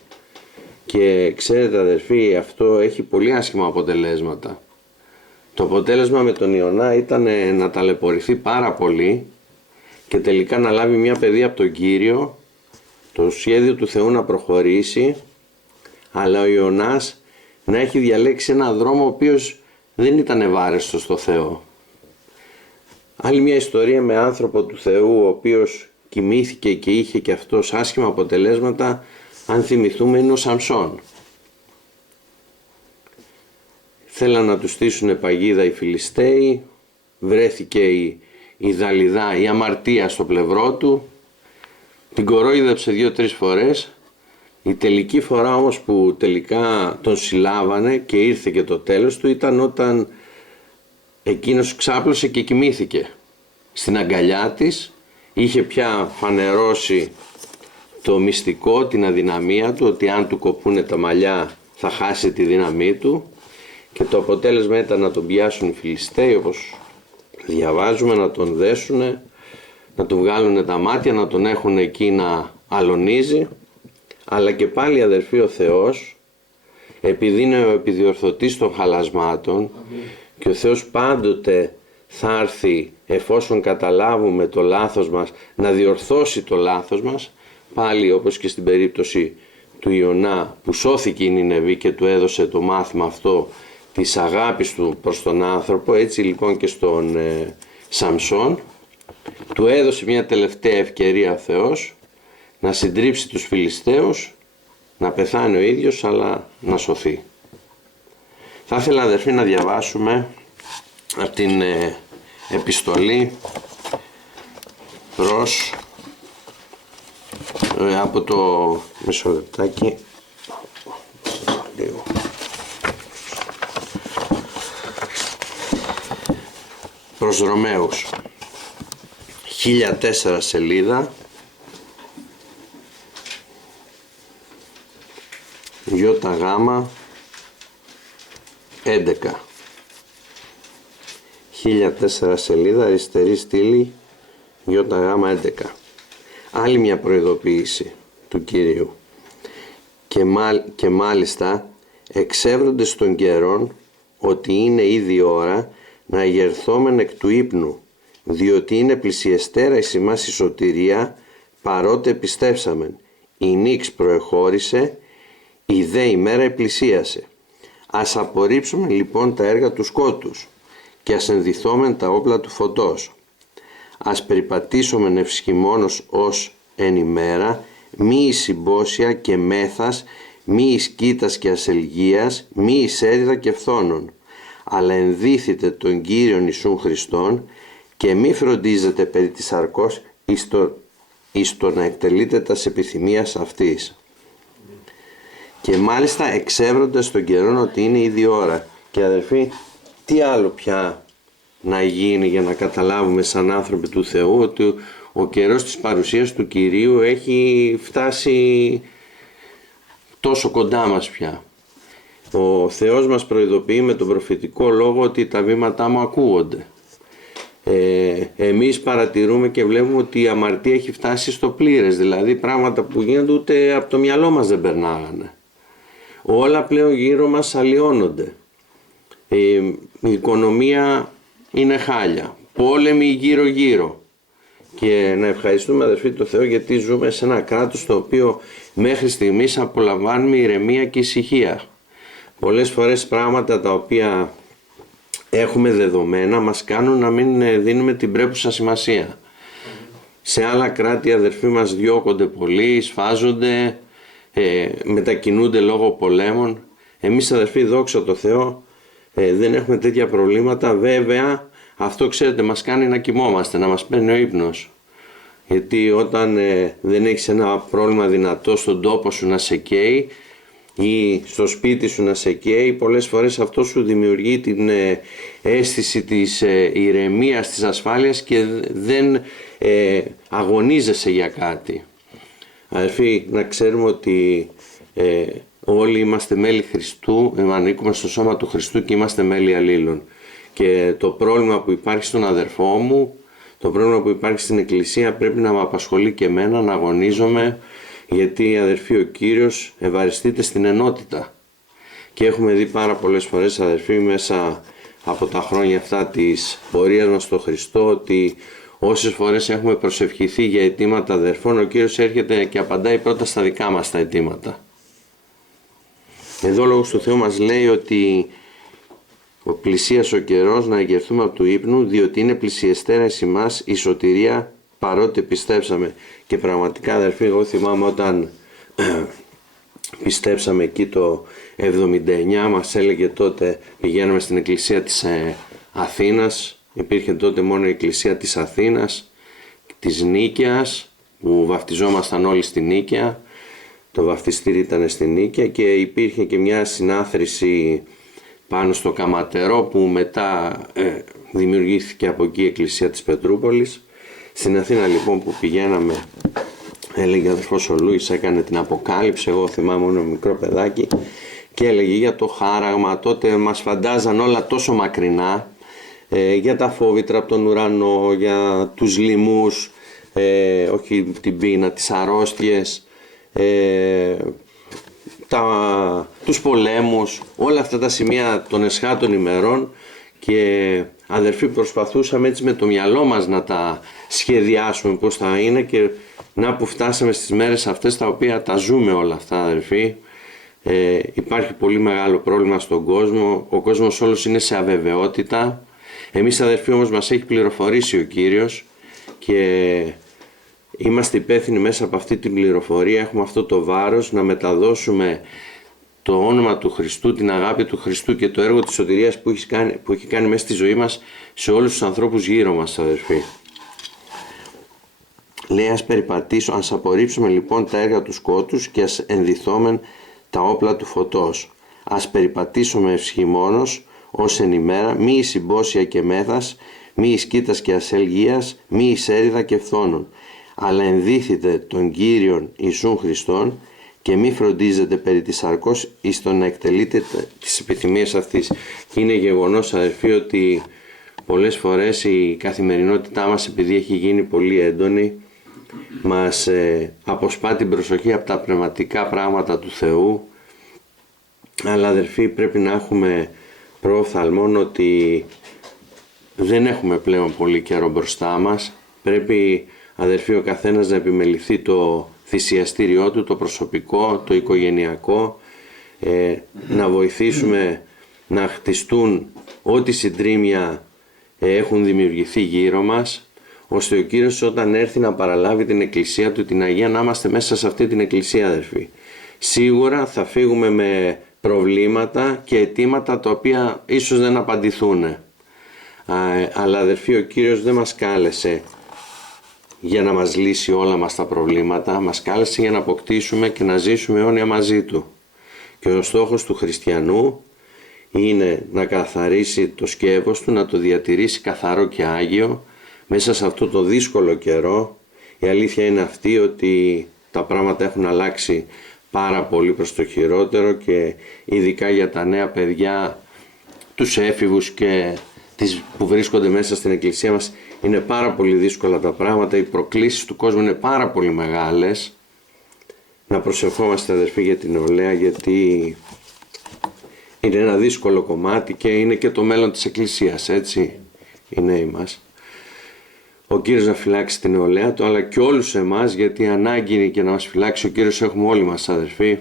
Και ξέρετε, αδερφοί, αυτό έχει πολύ άσχημα αποτελέσματα. Το αποτέλεσμα με τον Ιωνά ήταν να ταλαιπωρηθεί πάρα πολύ και τελικά να λάβει μια παιδεία από τον Κύριο, το σχέδιο του Θεού να προχωρήσει, αλλά ο Ιωνάς να έχει διαλέξει έναν δρόμο ο οποίος δεν ήταν ευάρεστος στο Θεό. Άλλη μια ιστορία με άνθρωπο του Θεού ο οποίος κοιμήθηκε και είχε και αυτός άσχημα αποτελέσματα, αν θυμηθούμε, είναι ο Σαμσόν. Θέλαν να του στήσουν παγίδα οι Φιλιστέοι, βρέθηκε η Δαλιδά, η αμαρτία στο πλευρό του, την κορόιδεψε 2-3 φορές. Η τελική φορά όμως που τελικά τον συλλάβανε και ήρθε και το τέλος του ήταν όταν εκείνος ξάπλωσε και κοιμήθηκε στην αγκαλιά της, είχε πια φανερώσει το μυστικό, την αδυναμία του, ότι αν του κοπούνε τα μαλλιά θα χάσει τη δύναμή του, και το αποτέλεσμα ήταν να τον πιάσουν οι Φιλιστέοι, όπως διαβάζουμε, να τον δέσουν, να του βγάλουν τα μάτια, να τον έχουν εκεί να αλωνίζει. Αλλά και πάλι, αδερφοί, ο Θεός, επειδή είναι ο επιδιορθωτής των χαλασμάτων, και ο Θεός πάντοτε θα έρθει, εφόσον καταλάβουμε το λάθος μας, να διορθώσει το λάθος μας, πάλι όπως και στην περίπτωση του Ιωνά που σώθηκε η Νινεβή και του έδωσε το μάθημα αυτό της αγάπης του προς τον άνθρωπο, έτσι λοιπόν και στον Σαμσόν του έδωσε μια τελευταία ευκαιρία ο Θεός να συντρίψει τους Φιλιστέους, να πεθάνει ο ίδιος αλλά να σωθεί. Θα ήθελα αδερφοί να διαβάσουμε από την επιστολή προς από το μισό λεπτάκι λίγο. Προς Ρωμαίους 1004 σελίδα, ΙΓ 11, 1004 σελίδα, αριστερή στήλη, ΙΓ 11. Άλλη μια προειδοποίηση του Κυρίου. Και μάλιστα εξεύροντες των καιρών ότι είναι ήδη ώρα να γερθόμεν εκ του ύπνου, διότι είναι πλησιεστέρα εις ημάς η σωτηρία, παρότε πιστεύσαμεν. Η νύξ προεχώρησε, η δε ημέρα επλησίασε. Ας απορρίψουμε λοιπόν τα έργα του σκότους και ας ενδυθόμεν τα όπλα του φωτός. Ας περιπατήσομεν ευσχημόνος ως εν ημέρα, μη εις συμπόσια και μέθας, μη εις κοίτας και ασελγίας, μη εις έριδα και φθόνων, αλλά ενδύθητε τον Κύριον Ιησούν Χριστόν και μη φροντίζετε περί της σαρκός εις το να εκτελείτε τας επιθυμίας αυτής. Και μάλιστα εξεύροντας τον καιρόν ότι είναι ήδη ώρα. Και αδερφοί, τι άλλο πια να γίνει για να καταλάβουμε σαν άνθρωποι του Θεού ότι ο καιρός της παρουσίας του Κυρίου έχει φτάσει τόσο κοντά μας πια. Ο Θεός μας προειδοποιεί με τον προφητικό λόγο ότι τα βήματά μου ακούγονται. Εμείς παρατηρούμε και βλέπουμε ότι η αμαρτία έχει φτάσει στο πλήρες, δηλαδή πράγματα που γίνονται ούτε από το μυαλό μας δεν περνάγανε. Όλα πλέον γύρω μας αλλοιώνονται. Η οικονομία είναι χάλια, πόλεμοι γύρω-γύρω. Και να ευχαριστούμε αδερφοί το Θεό γιατί ζούμε σε ένα κράτος το οποίο μέχρι στιγμής απολαμβάνουμε ηρεμία και ησυχία. Πολλές φορές πράγματα τα οποία έχουμε δεδομένα μας κάνουν να μην δίνουμε την πρέπουσα σημασία. Σε άλλα κράτη οι αδερφοί μας διώκονται πολύ, σφάζονται, μετακινούνται λόγω πολέμων. Εμείς αδερφοί, δόξα τω Θεώ, δεν έχουμε τέτοια προβλήματα. Βέβαια αυτό ξέρετε μας κάνει να κοιμόμαστε, να μας παίρνει ο ύπνος. Γιατί όταν δεν έχεις ένα πρόβλημα δυνατό στον τόπο σου να σε καίει ή στο σπίτι σου να σε καίει, πολλές φορές αυτό σου δημιουργεί την αίσθηση της ηρεμίας, της ασφάλειας και δεν αγωνίζεσαι για κάτι. Αδερφοί, να ξέρουμε ότι όλοι είμαστε μέλη Χριστού, ανήκουμε στο σώμα του Χριστού και είμαστε μέλη αλλήλων. Και το πρόβλημα που υπάρχει στον αδερφό μου, το πρόβλημα που υπάρχει στην Εκκλησία πρέπει να με απασχολεί και εμένα, να αγωνίζομαι, γιατί αδερφοί ο Κύριος ευαριστείται στην ενότητα. Και έχουμε δει πάρα πολλές φορές αδερφοί μέσα από τα χρόνια αυτά της πορείας μας στο Χριστό ότι όσες φορές έχουμε προσευχηθεί για αιτήματα αδερφών, ο Κύριος έρχεται και απαντάει πρώτα στα δικά μας τα αιτήματα. Εδώ ο Λόγος του Θεού μας λέει ότι πλησίασε ο καιρός να εγερθούμε από του ύπνου, διότι είναι πλησιεστέρα εις ημάς η σωτηρία παρότι πιστέψαμε. Και πραγματικά αδερφοί, εγώ θυμάμαι όταν πιστέψαμε εκεί το 79, μας έλεγε τότε, πηγαίναμε στην εκκλησία της Αθήνας, υπήρχε τότε μόνο η εκκλησία της Αθήνας, της Νίκαιας, που βαφτιζόμασταν όλοι στη Νίκαια, το βαφτιστήρι ήταν στη Νίκαια και υπήρχε και μια συνάθρηση πάνω στο Καματερό που μετά δημιουργήθηκε από εκεί η εκκλησία της Πετρούπολης. Στην Αθήνα λοιπόν που πηγαίναμε, έλεγε ο αδερφός ο Λούις, έκανε την Αποκάλυψη, εγώ θυμάμαι μόνο μικρό παιδάκι και έλεγε για το χάραγμα, τότε μας φαντάζαν όλα τόσο μακρινά, για τα φόβητρα από τον ουρανό, για τους λοιμούς, όχι την πείνα, τις αρρώστιες, τους πολέμους, όλα αυτά τα σημεία των εσχάτων ημερών και αδερφοί, προσπαθούσαμε έτσι με το μυαλό μας να τα σχεδιάσουμε πώς θα είναι, και να που φτάσαμε στις μέρες αυτές τα οποία τα ζούμε όλα αυτά, αδερφοί. Υπάρχει πολύ μεγάλο πρόβλημα στον κόσμο, ο κόσμος όλος είναι σε αβεβαιότητα. Εμείς, αδερφοί, όμως μας έχει πληροφορήσει ο Κύριος και είμαστε υπεύθυνοι μέσα από αυτή την πληροφορία, έχουμε αυτό το βάρος να μεταδώσουμε το όνομα του Χριστού, την αγάπη του Χριστού και το έργο της σωτηρίας που έχει κάνει μέσα στη ζωή μας σε όλους τους ανθρώπους γύρω μας, αδερφοί. Λέει, ας απορρίψουμε λοιπόν τα έργα του σκότους και ας ενδυθόμεν τα όπλα του φωτός. Ας περιπατήσουμε ευσχημόνος ως εν ημέρα, μη εις συμπόσια και μέθας, μη εις κοίτας και ασέλγειας, μη εις έριδα και φθόνων, αλλά ενδύθητε τον Κύριον Ιησούν Χριστόν και μη φροντίζετε περί της σαρκός εις το να εκτελείτε τις επιθυμίες αυτής. Και είναι γεγονός, αδερφοί, ότι πολλές φορές η καθημερινότητά μας, επειδή έχει γίνει πολύ έντονη, μας αποσπά την προσοχή από τα πνευματικά πράγματα του Θεού. Αλλά, αδερφοί, πρέπει να έχουμε προοφθαλμόν ότι δεν έχουμε πλέον πολύ καιρό μπροστά μας. Πρέπει, αδερφοί, ο καθένας να επιμεληθεί το θυσιαστήριό του, το προσωπικό, το οικογενειακό, να βοηθήσουμε να χτιστούν ό,τι συντρίμμια έχουν δημιουργηθεί γύρω μας, ώστε ο Κύριος όταν έρθει να παραλάβει την Εκκλησία Του, την Αγία, να είμαστε μέσα σε αυτή την Εκκλησία, αδερφοί. Σίγουρα θα φύγουμε με προβλήματα και αιτήματα τα οποία ίσως δεν απαντηθούν. Αλλά, αδερφοί, ο Κύριος δεν μας κάλεσε για να μας λύσει όλα μας τα προβλήματα, μας κάλεσε για να αποκτήσουμε και να ζήσουμε αιώνια μαζί Του. Και ο στόχος του χριστιανού είναι να καθαρίσει το σκεύος του, να το διατηρήσει καθαρό και άγιο μέσα σε αυτό το δύσκολο καιρό. Η αλήθεια είναι αυτή, ότι τα πράγματα έχουν αλλάξει πάρα πολύ προς το χειρότερο, και ειδικά για τα νέα παιδιά, τους έφηβους και που βρίσκονται μέσα στην Εκκλησία μας, είναι πάρα πολύ δύσκολα τα πράγματα, οι προκλήσεις του κόσμου είναι πάρα πολύ μεγάλες. Να προσευχόμαστε, αδερφοί, για την νεολαία, γιατί είναι ένα δύσκολο κομμάτι και είναι και το μέλλον της Εκκλησίας, έτσι, οι νέοι μας. Ο Κύριος να φυλάξει την νεολαία Του, αλλά και όλους εμάς, γιατί ανάγκη είναι και να μας φυλάξει ο Κύριος έχουμε όλοι μας, αδερφοί.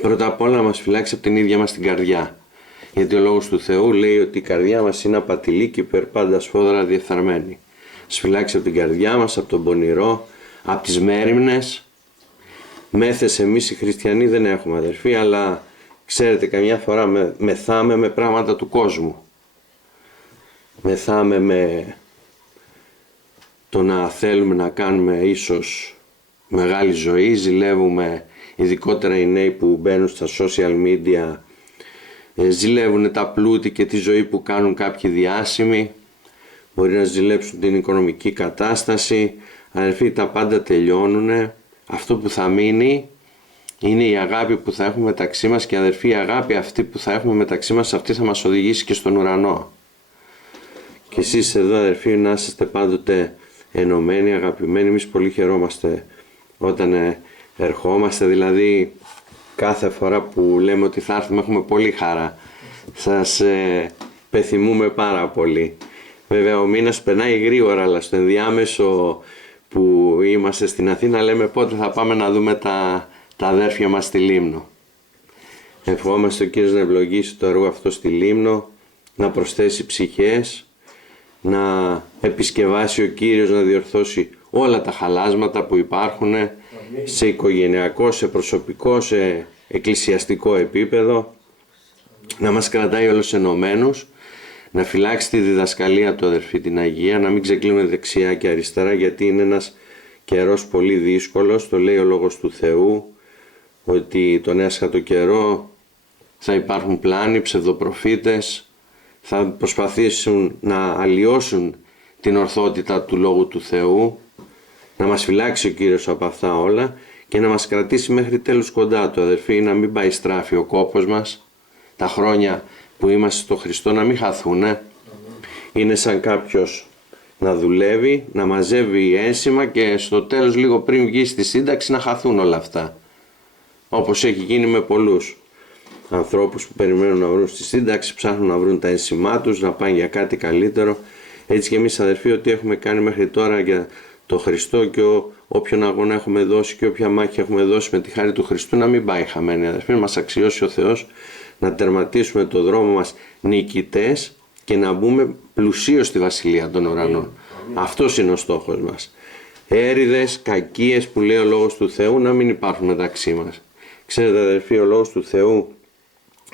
Πρώτα απ' όλα να μας φυλάξει από την ίδια μας την καρδιά. Γιατί ο Λόγος του Θεού λέει ότι η καρδιά μας είναι απατηλή και υπερπάντα σφόδρα διεφθαρμένη. Μας φυλάξει από την καρδιά μας, από τον πονηρό, από τις μέριμνες. Μέθες εμείς οι χριστιανοί δεν έχουμε, αδερφοί, αλλά ξέρετε, καμιά φορά μεθάμε με πράγματα του κόσμου. Μεθάμε με το να θέλουμε να κάνουμε ίσως μεγάλη ζωή, ζηλεύουμε, ειδικότερα οι νέοι που μπαίνουν στα social media, ζηλεύουν τα πλούτη και τη ζωή που κάνουν κάποιοι διάσημοι, μπορεί να ζηλέψουν την οικονομική κατάσταση. Αδερφοί, τα πάντα τελειώνουν. Αυτό που θα μείνει είναι η αγάπη που θα έχουμε μεταξύ μας, και, αδερφοί, η αγάπη αυτή που θα έχουμε μεταξύ μας, αυτή θα μας οδηγήσει και στον ουρανό. Και εσείς εδώ, αδερφοί, να είστε πάντοτε ενωμένοι, αγαπημένοι. Εμείς πολύ χαιρόμαστε όταν ερχόμαστε, δηλαδή κάθε φορά που λέμε ότι θα έρθουμε έχουμε πολύ χαρά. Σας πεθυμούμε πάρα πολύ. Βέβαια ο μήνας περνάει γρήγορα, αλλά στο ενδιάμεσο που είμαστε στην Αθήνα λέμε πότε θα πάμε να δούμε τα αδέρφια μας στη Λίμνο. Ευχόμαστε ο Κύριος να ευλογήσει το έργο αυτό στη Λίμνο, να προσθέσει ψυχές, να επισκευάσει ο Κύριος, να διορθώσει όλα τα χαλάσματα που υπάρχουν σε οικογενειακό, σε προσωπικό, σε εκκλησιαστικό επίπεδο, να μας κρατάει όλους ενωμένους, να φυλάξει τη διδασκαλία του, αδερφοί, την Αγία, να μην ξεκλίνουμε δεξιά και αριστερά, γιατί είναι ένας καιρός πολύ δύσκολος. Το λέει ο Λόγος του Θεού, ότι τον έσχατο καιρό θα υπάρχουν πλάνοι, ψευδοπροφήτες, θα προσπαθήσουν να αλλοιώσουν την ορθότητα του Λόγου του Θεού. Να μας φυλάξει ο Κύριος από αυτά όλα και να μας κρατήσει μέχρι τέλους κοντά Του, αδερφοί, να μην πάει στράφη ο κόπος μας. Τα χρόνια που είμαστε στο Χριστό να μην χαθούν. Είναι σαν κάποιος να δουλεύει, να μαζεύει ένσημα και στο τέλος, λίγο πριν βγει στη σύνταξη, να χαθούν όλα αυτά. Όπως έχει γίνει με πολλούς. ανθρώπους που περιμένουν να βρουν στη σύνταξη, ψάχνουν να βρουν τα ένσημά τους, να πάνε για κάτι καλύτερο. Έτσι και εμείς αδερφοί, ό,τι έχουμε κάνει μέχρι τώρα για το Χριστό και όποιον αγώνα έχουμε δώσει και όποια μάχη έχουμε δώσει με τη χάρη του Χριστού να μην πάει χαμένη αδερφοί, να μας αξιώσει ο Θεός να τερματίσουμε το δρόμο μας νικητές και να μπούμε πλουσίως στη Βασιλεία των Ουρανών. Αυτός είναι ο στόχος μας. Έρηδες, κακίες που λέει ο Λόγος του Θεού να μην υπάρχουν μεταξύ μας. Ξέρετε αδερφοί, ο Λόγος του Θεού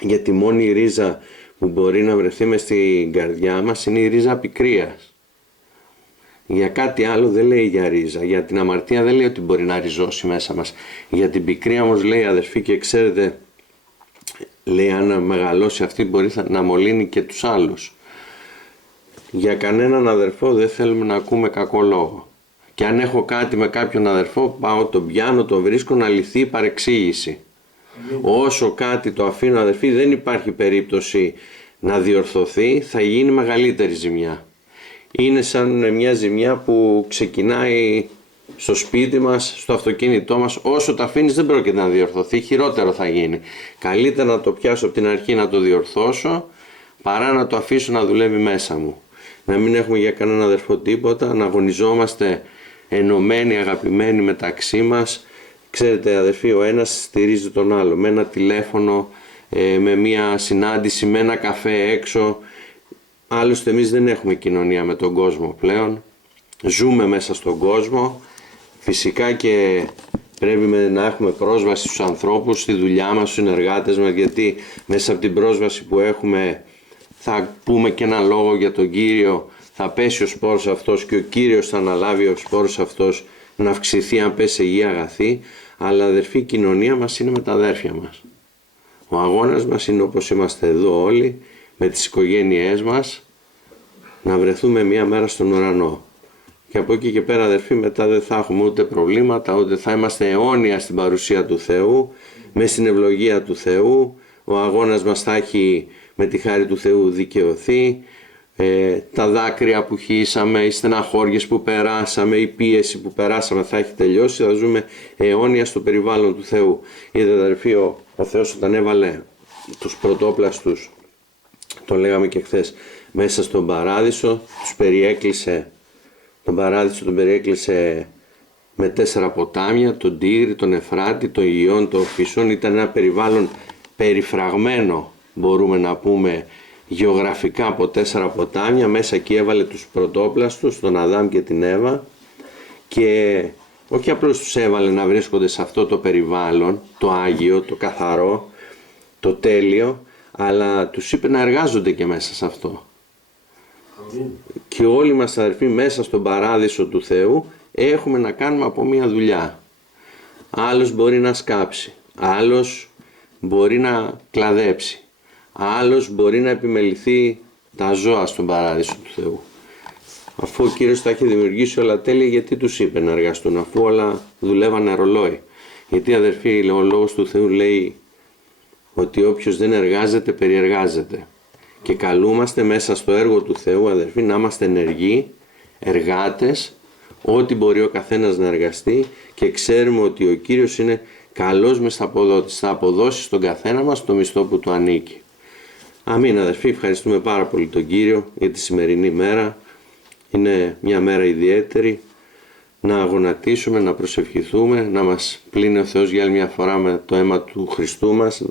για τη μόνη ρίζα που μπορεί να βρεθεί μες στην καρδιά μας είναι η ρίζα πικρίας. Για κάτι άλλο δεν λέει για ρίζα. Για την αμαρτία δεν λέει ότι μπορεί να ριζώσει μέσα μας. Για την πικρία όμως λέει αδερφοί, και ξέρετε, λέει αν μεγαλώσει αυτή μπορεί να μολύνει και τους άλλους. Για κανέναν αδερφό δεν θέλουμε να ακούμε κακό λόγο. Και αν έχω κάτι με κάποιον αδερφό, πάω, τον πιάνω, τον βρίσκω να λυθεί η παρεξήγηση. Όσο κάτι το αφήνω αδερφοί, δεν υπάρχει περίπτωση να διορθωθεί, θα γίνει μεγαλύτερη ζημιά. Είναι σαν μια ζημιά που ξεκινάει στο σπίτι μας, στο αυτοκίνητό μας, όσο το αφήνεις δεν πρόκειται να διορθωθεί, χειρότερο θα γίνει. Καλύτερα να το πιάσω από την αρχή να το διορθώσω, παρά να το αφήσω να δουλεύει μέσα μου. Να μην έχουμε για κανέναν αδερφό τίποτα, να αγωνιζόμαστε ενωμένοι, αγαπημένοι μεταξύ μας. Ξέρετε αδερφοί, ο ένας στηρίζει τον άλλο με ένα τηλέφωνο, με μια συνάντηση, με ένα καφέ έξω. Άλλωστε εμείς δεν έχουμε κοινωνία με τον κόσμο πλέον. Ζούμε μέσα στον κόσμο. Φυσικά και πρέπει να έχουμε πρόσβαση στους ανθρώπους, στη δουλειά μας, στους συνεργάτες μας, γιατί μέσα από την πρόσβαση που έχουμε θα πούμε και ένα λόγο για τον Κύριο, θα πέσει ο σπόρος αυτός και ο Κύριος θα αναλάβει ο σπόρος αυτός να αυξηθεί αν πέσει υγεία αγαθή, αλλά αδερφή η κοινωνία μας είναι με τα αδέρφια μας. Ο αγώνας μας είναι όπως είμαστε εδώ όλοι, με τις οικογένειές μας, να βρεθούμε μία μέρα στον ουρανό. Και από εκεί και πέρα αδερφοί μετά δεν θα έχουμε ούτε προβλήματα, ούτε θα είμαστε αιώνια στην παρουσία του Θεού, με στην ευλογία του Θεού, ο αγώνας μας θα έχει με τη χάρη του Θεού δικαιωθεί, τα δάκρυα που χύσαμε, οι στεναχώριες που περάσαμε, η πίεση που περάσαμε θα έχει τελειώσει, θα ζούμε αιώνια στο περιβάλλον του Θεού. Είδατε αδερφοί, ο Θεός όταν έβαλε τους πρωτόπλαστους, το λέγαμε και χθες, μέσα στον παράδεισο, τους περιέκλεισε, τον παράδεισο τον περιέκλεισε με 4 ποτάμια, τον Τίγρη, τον Εφράτη, τον Ιών, τον Φυσόν. Ήταν ένα περιβάλλον περιφραγμένο, μπορούμε να πούμε, γεωγραφικά από 4 ποτάμια. Μέσα εκεί έβαλε τους πρωτόπλαστους, τον Αδάμ και την Εύα, και όχι απλώς τους έβαλε να βρίσκονται σε αυτό το περιβάλλον, το Άγιο, το καθαρό, το τέλειο, αλλά τους είπε να εργάζονται και μέσα σε αυτό. Αμήν. Και όλοι μας αδερφοί μέσα στον παράδεισο του Θεού έχουμε να κάνουμε από μία δουλειά. Άλλος μπορεί να σκάψει, άλλος μπορεί να κλαδέψει, άλλος μπορεί να επιμεληθεί τα ζώα στον παράδεισο του Θεού. Αφού ο Κύριος τα έχει δημιουργήσει όλα τέλεια, γιατί τους είπε να εργαστούν, αφού όλα δουλεύανε ρολόι? Γιατί αδερφοί, ο Λόγος του Θεού λέει ότι όποιος δεν εργάζεται περιεργάζεται, και καλούμαστε μέσα στο έργο του Θεού αδερφοί να είμαστε ενεργοί, εργάτες, ό,τι μπορεί ο καθένας να εργαστεί, και ξέρουμε ότι ο Κύριος είναι καλός μεσαποδότης, θα αποδώσει στον καθένα μας το μισθό που του ανήκει. Αμήν αδερφοί, ευχαριστούμε πάρα πολύ τον Κύριο για τη σημερινή μέρα. Είναι μια μέρα ιδιαίτερη, να αγωνατίσουμε, να προσευχηθούμε, να μας πλύνει ο Θεός για άλλη μια φορά με το αίμα του Χριστού μας,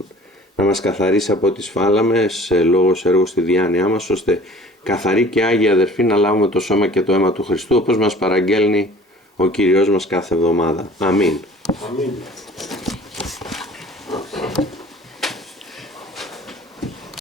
να μας καθαρίσει από ό,τι σφάλαμε σε λόγο, σε έργο, στη διάνοιά μας, ώστε καθαροί και άγιοι αδερφοί να λάβουμε το σώμα και το αίμα του Χριστού, όπως μας παραγγέλνει ο Κύριος μας κάθε εβδομάδα. Αμήν. Αμήν.